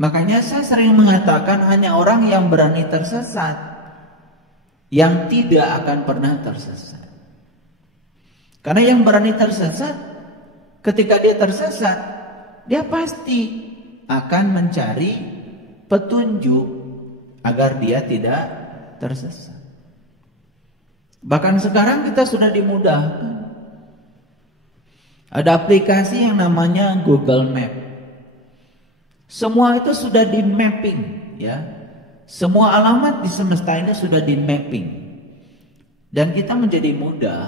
Makanya saya sering mengatakan hanya orang yang berani tersesat yang tidak akan pernah tersesat. Karena yang berani tersesat, ketika dia tersesat, dia pasti akan mencari petunjuk agar dia tidak tersesat. Bahkan sekarang kita sudah dimudahkan. Ada aplikasi yang namanya Google Map. Semua itu sudah di mapping, ya. Semua alamat di semesta ini sudah di mapping. Dan kita menjadi mudah,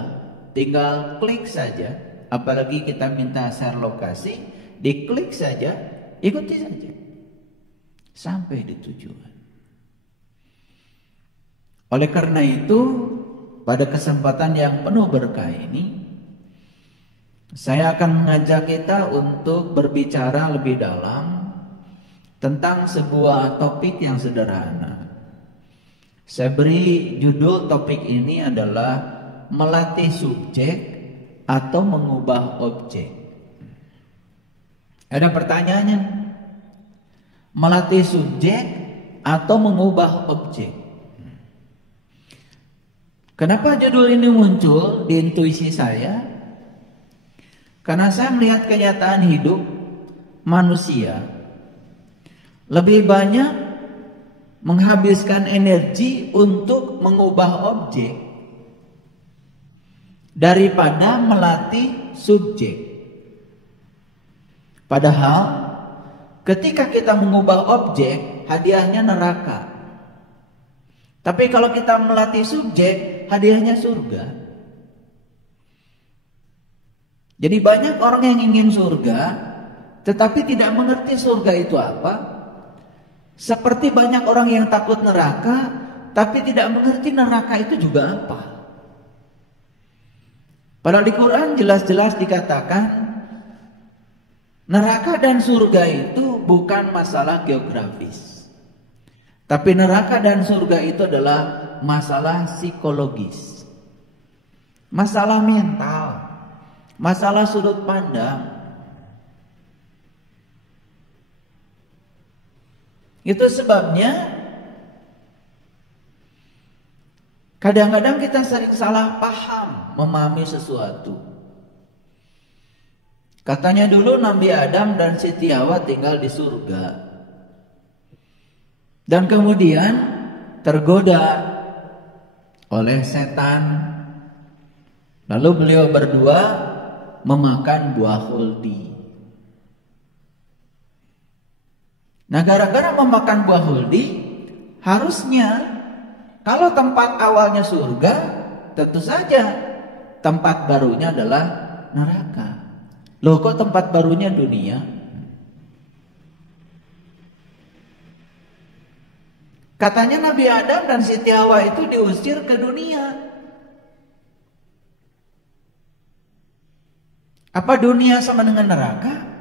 tinggal klik saja. Apalagi kita minta share lokasi, diklik saja, ikuti saja. Sampai di tujuan. Oleh karena itu, pada kesempatan yang penuh berkah ini, saya akan mengajak kita untuk berbicara lebih dalam tentang sebuah topik yang sederhana. Saya beri judul topik ini adalah melatih subjek atau mengubah objek. Ada pertanyaannya, melatih subjek atau mengubah objek? Kenapa judul ini muncul di intuisi saya? Karena saya melihat kenyataan hidup manusia lebih banyak menghabiskan energi untuk mengubah objek daripada melatih subjek. Padahal ketika kita mengubah objek, hadiahnya neraka. Tapi kalau kita melatih subjek, hadiahnya surga. Jadi banyak orang yang ingin surga, tetapi tidak mengerti surga itu apa. Seperti banyak orang yang takut neraka, tapi tidak mengerti neraka itu juga apa. Padahal di Quran jelas-jelas dikatakan, neraka dan surga itu bukan masalah geografis. Tapi neraka dan surga itu adalah masalah psikologis. Masalah mental. Masalah sudut pandang. Itu sebabnya kadang-kadang kita sering salah paham memahami sesuatu. Katanya dulu Nabi Adam dan Siti Hawa tinggal di surga. Dan kemudian tergoda oleh setan. Lalu beliau berdua memakan buah khuldi. Nah, gara-gara memakan buah khuldi, harusnya kalau tempat awalnya surga, tentu saja tempat barunya adalah neraka. Loh, kok tempat barunya dunia? Katanya Nabi Adam dan Siti Hawa itu diusir ke dunia. Apa dunia sama dengan neraka?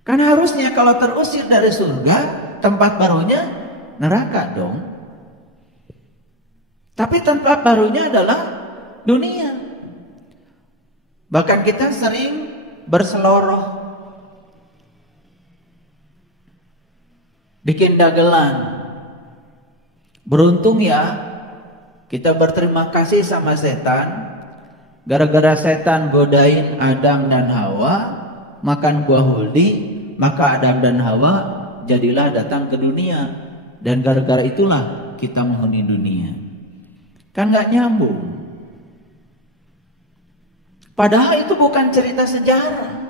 Kan harusnya kalau terusir dari surga, tempat barunya neraka dong. Tapi tempat barunya adalah dunia. Bahkan kita sering berseloroh, bikin dagelan. Beruntung ya, kita berterima kasih sama setan. Gara-gara setan godain Adam dan Hawa makan buah khuldi, maka Adam dan Hawa jadilah datang ke dunia. Dan gara-gara itulah kita menghuni dunia. Kan gak nyambung. Padahal itu bukan cerita sejarah.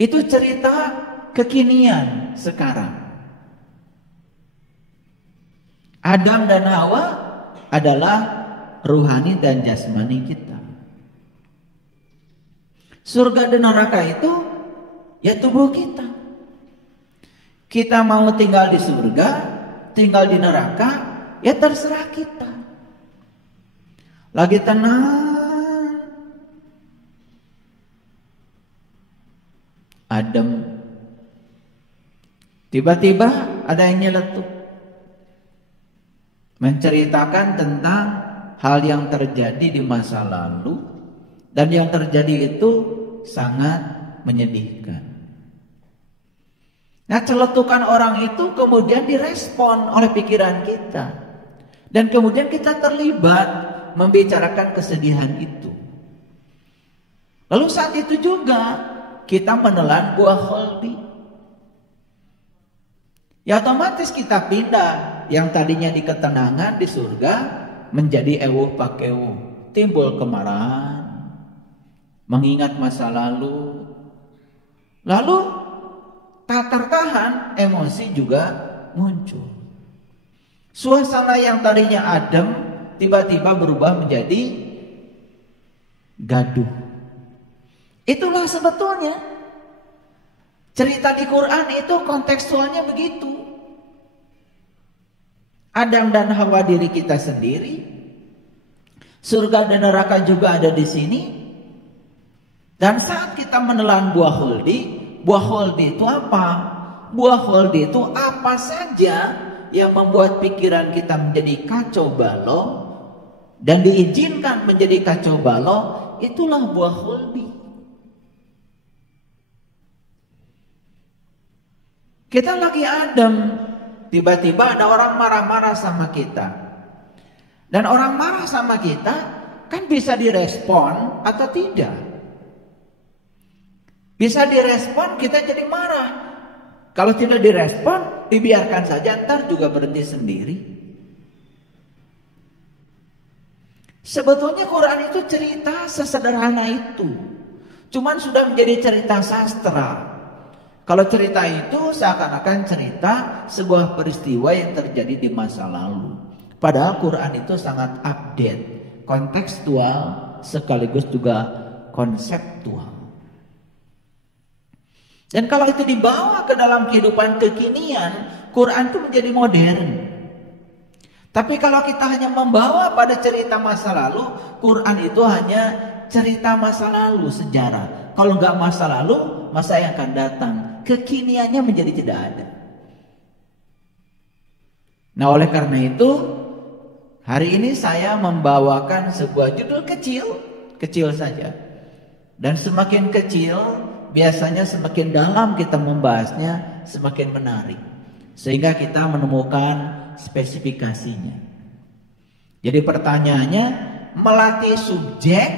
Itu cerita kekinian sekarang. Adam dan Hawa adalah ruhani dan jasmani kita. Surga dan neraka itu ya tubuh kita. Kita mau tinggal di surga, tinggal di neraka, ya terserah kita. Lagi tenang, adem, tiba-tiba ada yang nyeletuk, menceritakan tentang hal yang terjadi di masa lalu. Dan yang terjadi itu sangat menyedihkan. Nah, celetukan orang itu kemudian direspon oleh pikiran kita. Dan kemudian kita terlibat membicarakan kesedihan itu. Lalu saat itu juga kita menelan buah holdi. Ya otomatis kita pindah yang tadinya di ketenangan di surga menjadi ewuh pakewuh. Timbul kemarahan, mengingat masa lalu. Lalu tak tertahan, emosi juga muncul. Suasana yang tadinya adem tiba-tiba berubah menjadi gaduh. Itulah sebetulnya cerita di Quran itu kontekstualnya begitu. Adam dan Hawa diri kita sendiri, surga dan neraka juga ada di sini. Dan saat kita menelan buah holdi itu apa? Buah holdi itu apa saja yang membuat pikiran kita menjadi kacau balau dan diizinkan menjadi kacau balau, itulah buah holdi. Kita lagi adem, tiba-tiba ada orang marah-marah sama kita. Dan orang marah sama kita kan bisa direspon atau tidak. Bisa direspon, kita jadi marah. Kalau tidak direspon, dibiarkan saja, ntar juga berhenti sendiri. Sebetulnya Quran itu cerita sesederhana itu. Cuman sudah menjadi cerita sastra. Kalau cerita itu seakan-akan cerita sebuah peristiwa yang terjadi di masa lalu. Padahal Quran itu sangat update, kontekstual, sekaligus juga konseptual. Dan kalau itu dibawa ke dalam kehidupan kekinian, Quran itu menjadi modern. Tapi kalau kita hanya membawa pada cerita masa lalu, Quran itu hanya cerita masa lalu, sejarah. Kalau nggak masa lalu, masa yang akan datang. Kekiniannya menjadi tidak ada. Nah, oleh karena itu, hari ini saya membawakan sebuah judul kecil saja. Dan semakin kecil, biasanya semakin dalam kita membahasnya, semakin menarik. Sehingga kita menemukan spesifikasinya. Jadi pertanyaannya, melatih subjek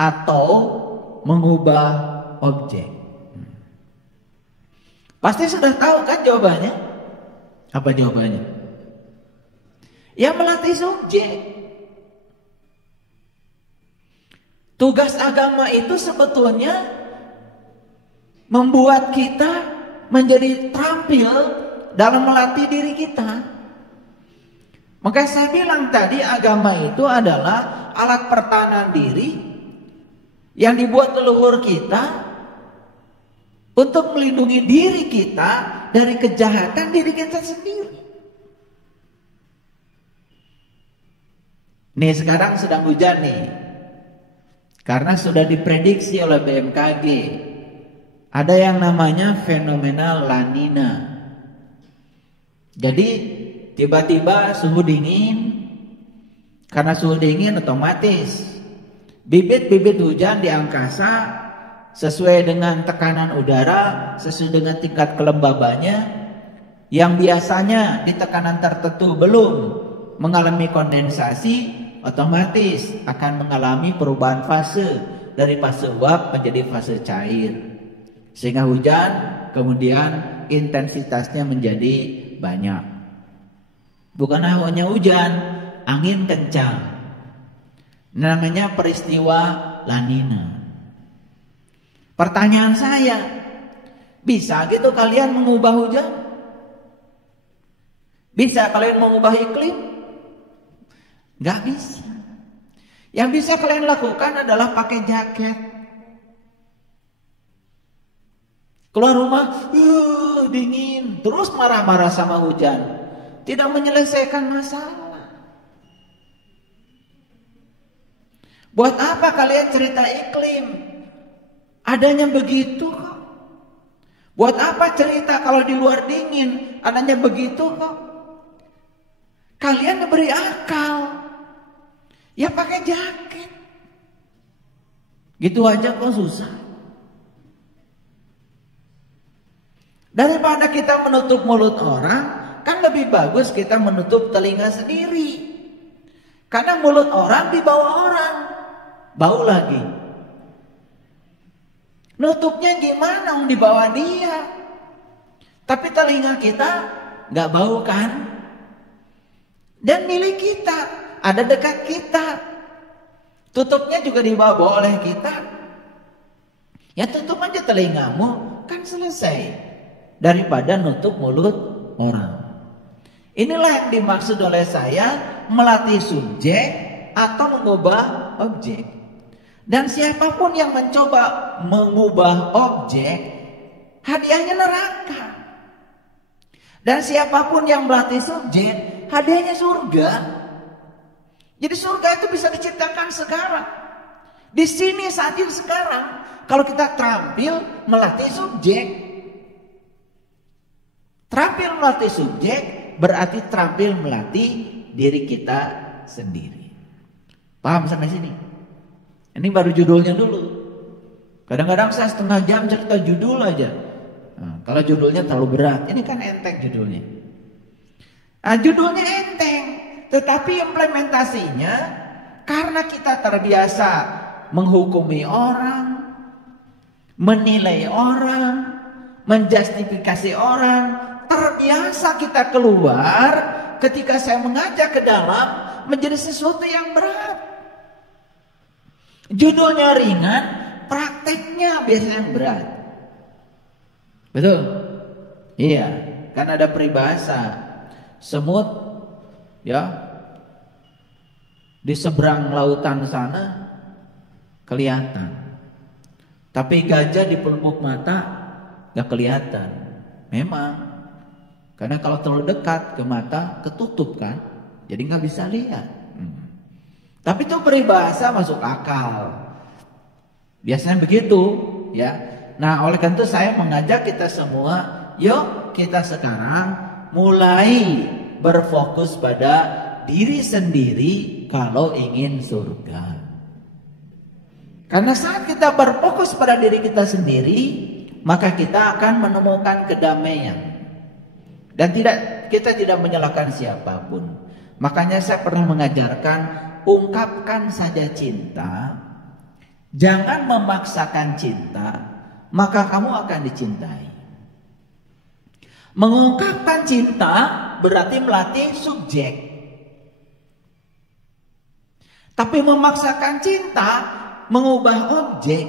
atau mengubah objek? Pasti sudah tahu kan jawabannya? Apa jawabannya? Ya, melatih subjek. Tugas agama itu sebetulnya membuat kita menjadi terampil dalam melatih diri kita. Maka saya bilang tadi, agama itu adalah alat pertahanan diri yang dibuat leluhur kita untuk melindungi diri kita dari kejahatan diri kita sendiri. Nih, sekarang sedang hujan nih. Karena sudah diprediksi oleh BMKG. Ada yang namanya fenomena La Nina. Jadi tiba-tiba suhu dingin. Karena suhu dingin otomatis bibit-bibit hujan di angkasa sesuai dengan tekanan udara, sesuai dengan tingkat kelembabannya, yang biasanya di tekanan tertentu belum mengalami kondensasi, otomatis akan mengalami perubahan fase dari fase uap menjadi fase cair. Sehingga hujan kemudian intensitasnya menjadi banyak. Bukan hanya hujan, angin kencang. Namanya peristiwa La Nina. Pertanyaan saya, bisa gitu kalian mengubah hujan? Bisa kalian mengubah iklim? Gak bisa. Yang bisa kalian lakukan adalah pakai jaket. Keluar rumah, dingin, terus marah-marah sama hujan. Tidak menyelesaikan masalah. Buat apa kalian cerita iklim? Adanya begitu kok. Buat apa cerita kalau di luar dingin? Adanya begitu kok. Kalian diberi akal. Ya pakai jaket. Gitu aja kok susah. Daripada kita menutup mulut orang, kan lebih bagus kita menutup telinga sendiri. Karena mulut orang dibawa orang, bau lagi. Nutupnya gimana dibawa dia? Tapi telinga kita nggak bau kan? Dan milik kita, ada dekat kita. Tutupnya juga dibawa oleh kita. Ya tutup aja telingamu, kan selesai. Daripada nutup mulut orang. Inilah yang dimaksud oleh saya melatih subjek atau mengubah objek. Dan siapapun yang mencoba mengubah objek, hadiahnya neraka. Dan siapapun yang melatih subjek, hadiahnya surga. Jadi surga itu bisa diciptakan sekarang. Di sini saat ini sekarang. Kalau kita terampil melatih subjek. Terampil melatih subjek berarti terampil melatih diri kita sendiri. Paham sampai sini? Ini baru judulnya dulu. Kadang-kadang saya setengah jam cerita judul aja. Nah, kalau judulnya terlalu berat, ini kan enteng judulnya. Nah, judulnya enteng, tetapi implementasinya karena kita terbiasa menghukumi orang, menilai orang, menjustifikasi orang, terbiasa kita keluar ketika saya mengajak ke dalam menjadi sesuatu yang berat. Judulnya ringan, prakteknya biasanya yang berat. Betul? Iya, kan ada peribahasa semut ya di seberang lautan sana kelihatan, tapi gajah di pelupuk mata gak kelihatan. Memang karena kalau terlalu dekat ke mata ketutup kan, jadi nggak bisa lihat. Tapi itu peribahasa masuk akal. Biasanya begitu, ya. Nah, oleh karena itu saya mengajak kita semua, yuk kita sekarang mulai berfokus pada diri sendiri kalau ingin surga. Karena saat kita berfokus pada diri kita sendiri, maka kita akan menemukan kedamaian. Dan kita tidak menyalahkan siapapun. Makanya saya pernah mengajarkan, ungkapkan saja cinta, jangan memaksakan cinta, maka kamu akan dicintai. Mengungkapkan cinta berarti melatih subjek. Tapi memaksakan cinta, mengubah objek.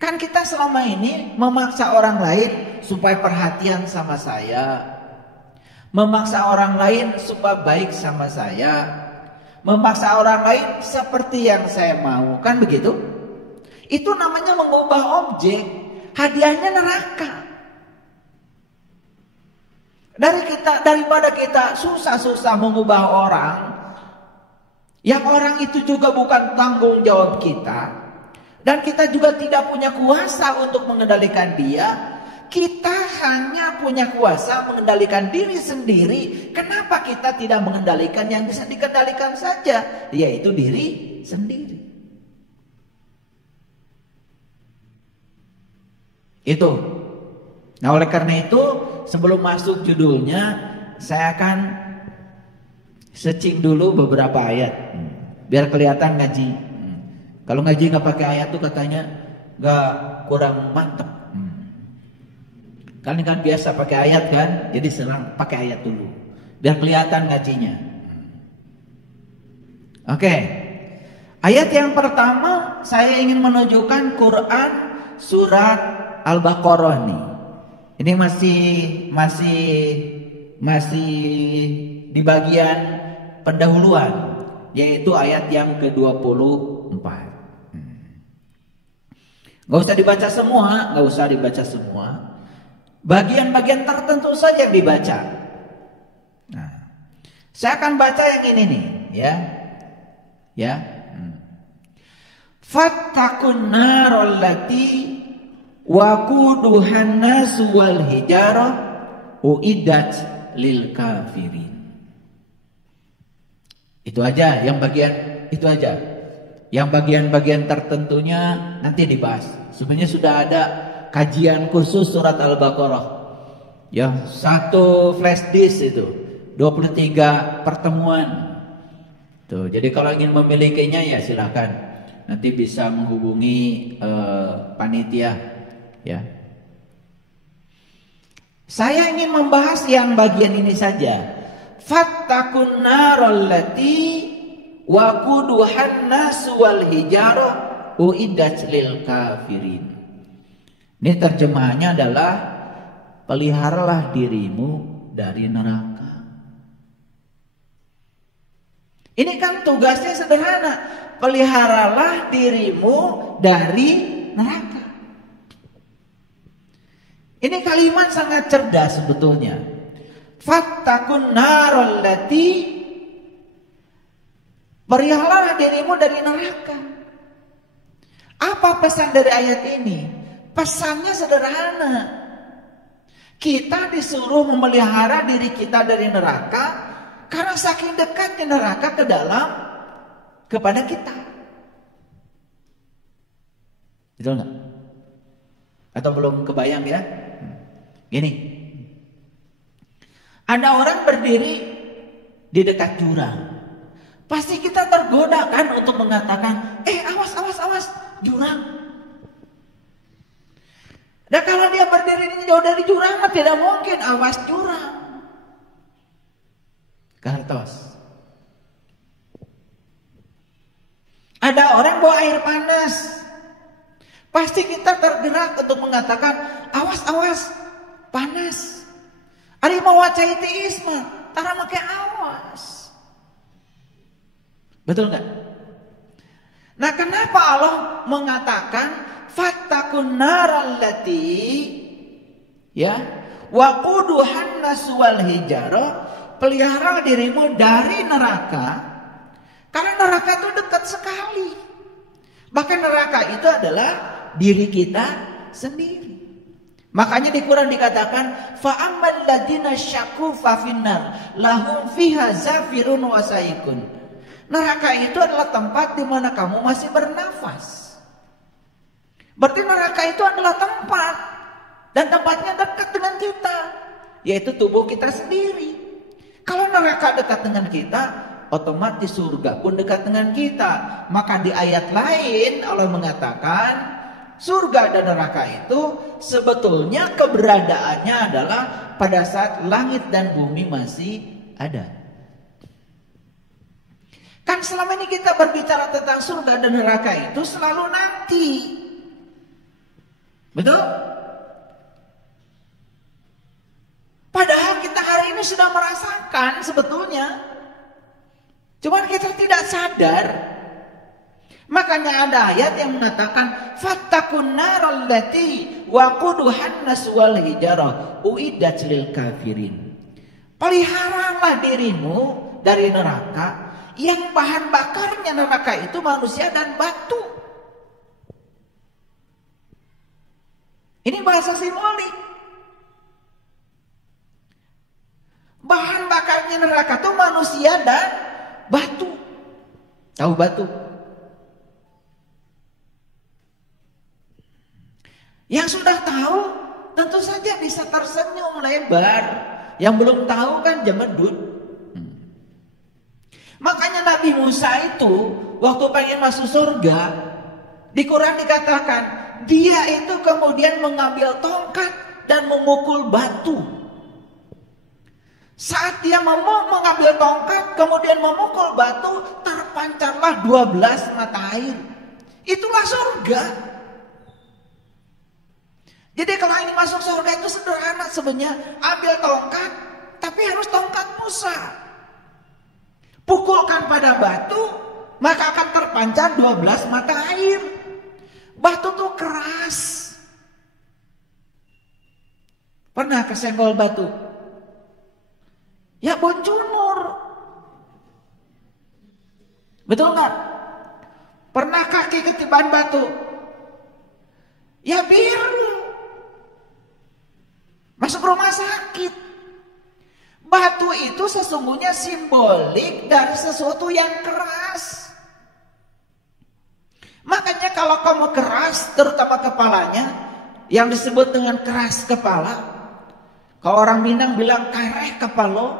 Kan kita selama ini memaksa orang lain supaya perhatian sama saya, memaksa orang lain supaya baik sama saya, memaksa orang lain seperti yang saya mau, kan begitu? Itu namanya mengubah objek, hadiahnya neraka. Daripada kita susah-susah mengubah orang, yang orang itu juga bukan tanggung jawab kita, dan kita juga tidak punya kuasa untuk mengendalikan dia. Kita hanya punya kuasa mengendalikan diri sendiri. Kenapa kita tidak mengendalikan yang bisa dikendalikan saja, yaitu diri sendiri? Itu. Nah, oleh karena itu, sebelum masuk judulnya, saya akan searching dulu beberapa ayat, biar kelihatan ngaji. Kalau ngaji nggak pakai ayat tuh katanya nggak, kurang mantep. Kalian kan biasa pakai ayat kan, jadi serang pakai ayat dulu, biar kelihatan ngajinya. Oke, ayat yang pertama saya ingin menunjukkan Quran surat Al-Baqarah nih. Ini masih di bagian pendahuluan, yaitu ayat yang ke-24. Gak usah dibaca semua, bagian-bagian tertentu saja yang dibaca. Nah, saya akan baca yang ini nih, ya. Fattakun narol lati waquduhan nasu wal hijarah uiddat lil kafirin. Itu aja, yang bagian itu aja. Yang bagian-bagian tertentunya nanti dibahas. Sebenarnya sudah ada kajian khusus surat Al-Baqarah. Ya, satu flash disk itu 23 pertemuan. Tuh, jadi kalau ingin memilikinya ya silakan. Nanti bisa menghubungi panitia ya. Saya ingin membahas yang bagian ini saja. Fattakun naral lati waquduhan nasu wal hijarah uiddat lil kafirin. Ini terjemahannya adalah peliharalah dirimu dari neraka. Ini kan tugasnya sederhana. Peliharalah dirimu dari neraka. Ini kalimat sangat cerdas sebetulnya. Fattakun naral lati, peliharalah dirimu dari neraka. Apa pesan dari ayat ini? Pesannya sederhana. Kita disuruh memelihara diri kita dari neraka karena saking dekatnya neraka kepada kita. Betul nggak? Atau belum kebayang ya? Gini, ada orang berdiri di dekat jurang. Pasti kita tergoda kan untuk mengatakan, awas, jurang. Dan kalau dia berdiri jauh dari jurang, tidak mungkin awas jurang. Kartos. Ada orang bawa air panas. Pasti kita tergerak untuk mengatakan, awas, panas. Ada yang mau wacai teisme, tara make awas. Betul nggak? Nah, kenapa Allah mengatakan fattakun naral lati ya waquduhan nasu wal hijarah, pelihara dirimu dari neraka? Karena neraka itu dekat sekali. Bahkan neraka itu adalah diri kita sendiri. Makanya di Quran dikatakan fa'ammal ladina syaqu fa finnar lahum fiha zafirun wa saikun. Neraka itu adalah tempat di mana kamu masih bernafas. Berarti neraka itu adalah tempat, dan tempatnya dekat dengan kita, yaitu tubuh kita sendiri. Kalau neraka dekat dengan kita, otomatis surga pun dekat dengan kita. Maka di ayat lain Allah mengatakan surga dan neraka itu sebetulnya keberadaannya adalah pada saat langit dan bumi masih ada. Kan selama ini kita berbicara tentang surga dan neraka itu selalu nanti. Betul? Padahal kita hari ini sudah merasakan sebetulnya. Cuman kita tidak sadar. Makanya ada ayat yang mengatakan fattakun naral lati waquduhan nas wal hijarah uiddat lil kafirin. Peliharalah dirimu dari neraka yang bahan bakarnya neraka itu manusia dan batu. Ini bahasa simbolik. Bahan bakarnya neraka itu manusia dan batu. Tahu batu? Yang sudah tahu tentu saja bisa tersenyum lebar. Yang belum tahu kan jemedut. Makanya Nabi Musa itu waktu pengen masuk surga, di Quran dikatakan dia itu kemudian mengambil tongkat dan memukul batu. Saat dia mengambil tongkat kemudian memukul batu, terpancarlah 12 mata air. Itulah surga. Jadi kalau ingin masuk surga itu sederhana sebenarnya, ambil tongkat, tapi harus tongkat Musa. Pukulkan pada batu, maka akan terpancar 12 mata air. Batu tuh keras. Pernah kesenggol batu? Ya boncunur. Betul nggak? Pernah kaki ketiban batu? Ya biru. Masuk rumah sakit. Batu itu sesungguhnya simbolik dari sesuatu yang keras. Makanya kalau kamu keras, terutama kepalanya, yang disebut dengan keras kepala. Kalau orang Minang bilang kareh kepalo.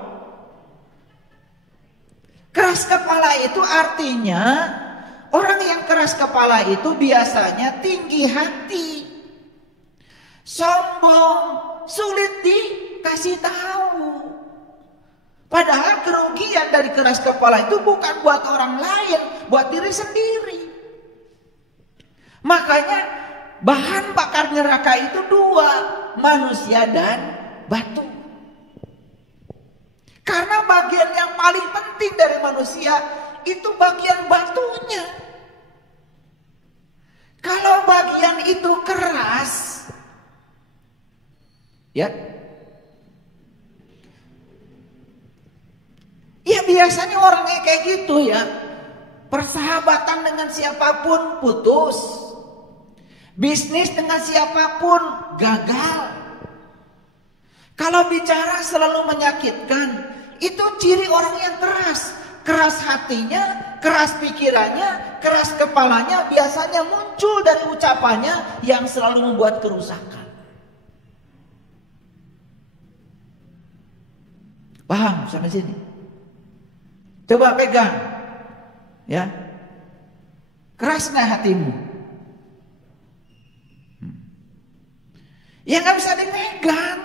Keras kepala itu artinya orang yang keras kepala itu biasanya tinggi hati, sombong, sulit dikasih tahu. Padahal kerugian dari keras kepala itu bukan buat orang lain, buat diri sendiri. Makanya bahan bakar neraka itu dua, manusia dan batu. Karena bagian yang paling penting dari manusia itu bagian batunya. Kalau bagian itu keras, ya biasanya orangnya kayak gitu ya. Persahabatan dengan siapapun putus. Bisnis dengan siapapun gagal. Kalau bicara selalu menyakitkan, itu ciri orang yang keras. Keras hatinya, keras pikirannya, keras kepalanya biasanya muncul dari ucapannya yang selalu membuat kerusakan. Paham sampai sini? Coba pegang, ya. Keras nggak hatimu? Ya nggak bisa dipegang.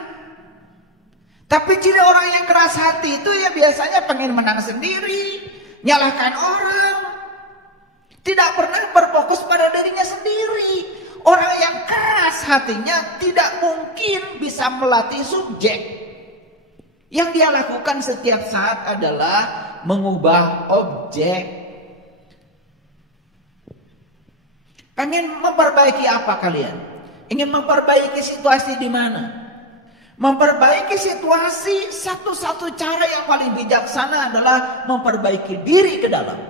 Tapi ciri orang yang keras hati itu ya biasanya pengen menang sendiri, nyalahkan orang, tidak pernah berfokus pada dirinya sendiri. Orang yang keras hatinya tidak mungkin bisa melatih subjek. Yang dia lakukan setiap saat adalah mengubah objek. Pengen memperbaiki apa kalian? Ingin memperbaiki situasi di mana? Memperbaiki situasi, satu-satu cara yang paling bijaksana adalah memperbaiki diri ke dalam.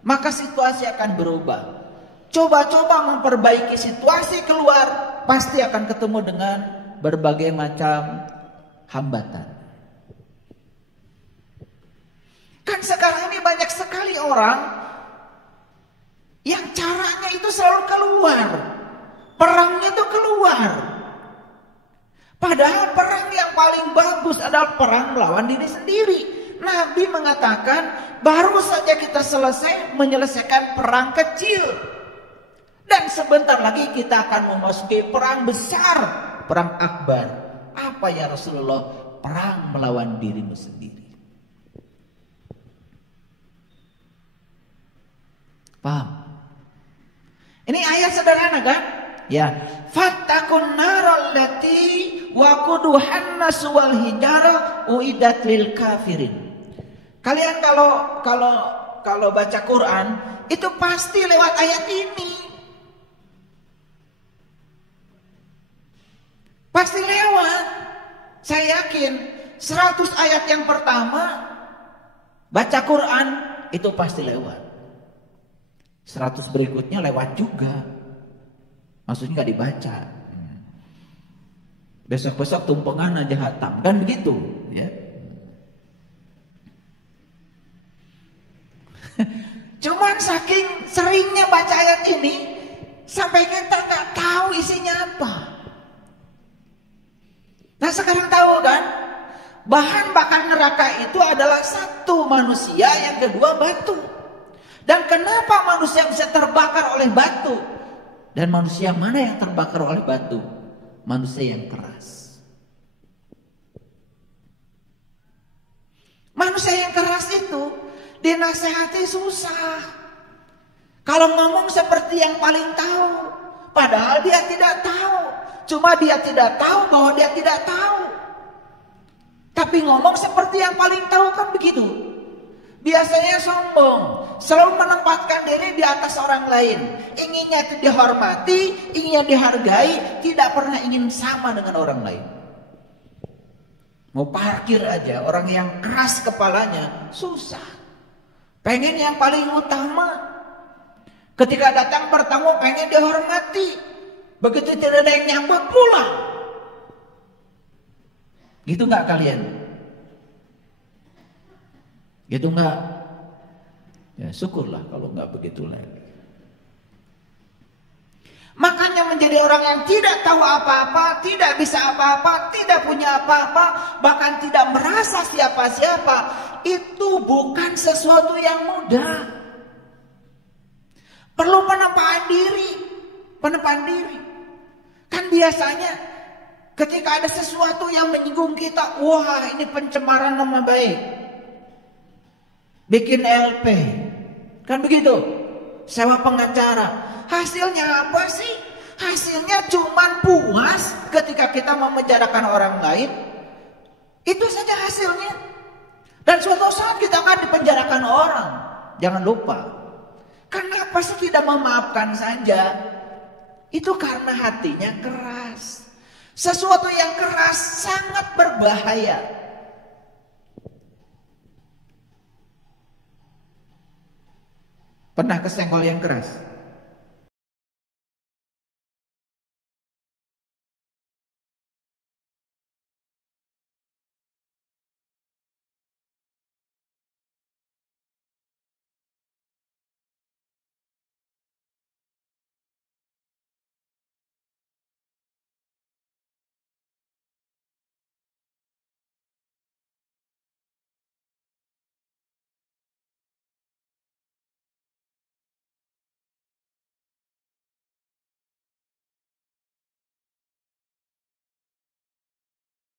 Maka situasi akan berubah. Coba-coba memperbaiki situasi keluar, pasti akan ketemu dengan berbagai macam hambatan. Kan sekarang ini banyak sekali orang yang caranya itu selalu keluar. Perangnya itu keluar. Padahal perang yang paling bagus adalah perang melawan diri sendiri. Nabi mengatakan baru saja kita selesai menyelesaikan perang kecil. Dan sebentar lagi kita akan memasuki perang besar. Perang akbar. Apa ya Rasulullah? Perang melawan dirimu sendiri. Paham? Ini ayat sederhana kan? Ya, fattakun naral lati waquduhan nas wal hijara uidat lil kafirin. Kalian kalau baca Quran itu pasti lewat ayat ini. Pasti lewat. Saya yakin 100 ayat yang pertama baca Quran itu pasti lewat. 100 berikutnya lewat juga. Maksudnya nggak dibaca. Besok-besok tumpengan aja hatam. Kan begitu. Ya. Cuman saking seringnya baca ayat ini, sampai kita nggak tahu isinya apa. Nah sekarang tahu kan? Bahan bakar neraka itu adalah satu manusia, yang kedua batu. Dan kenapa manusia bisa terbakar oleh batu? Dan manusia mana yang terbakar oleh batu? Manusia yang keras. Manusia yang keras itu dinasehati susah. Kalau ngomong seperti yang paling tahu, padahal dia tidak tahu. Cuma dia tidak tahu bahwa dia tidak tahu. Tapi ngomong seperti yang paling tahu kan begitu. Biasanya sombong, selalu menempatkan diri di atas orang lain. Inginnya itu dihormati, inginnya dihargai, tidak pernah ingin sama dengan orang lain. Mau parkir aja, orang yang keras kepalanya susah. Pengen yang paling utama. Ketika datang bertamu pengen dihormati. Begitu tidak ada yang nyambut pulang. Gitu nggak kalian? Gitu nggak? Ya syukurlah kalau nggak begitu lagi. Makanya menjadi menjadi orang yang tidak tahu apa-apa, tidak bisa apa-apa, tidak punya apa-apa, bahkan tidak merasa siapa-siapa, itu bukan sesuatu yang mudah. Perlu penempaan diri. Penempaan diri. Kan biasanya ketika ada sesuatu yang menyinggung kita, wah ini pencemaran nama baik. Bikin LP. Kan begitu. Sewa pengacara. Hasilnya apa sih? Hasilnya cuman puas ketika kita memenjarakan orang lain. Itu saja hasilnya. Dan suatu saat kita akan dipenjarakan orang. Jangan lupa. Kenapa sih tidak memaafkan saja? Itu karena hatinya keras. Sesuatu yang keras sangat berbahaya. Pernah kesenggol yang keras?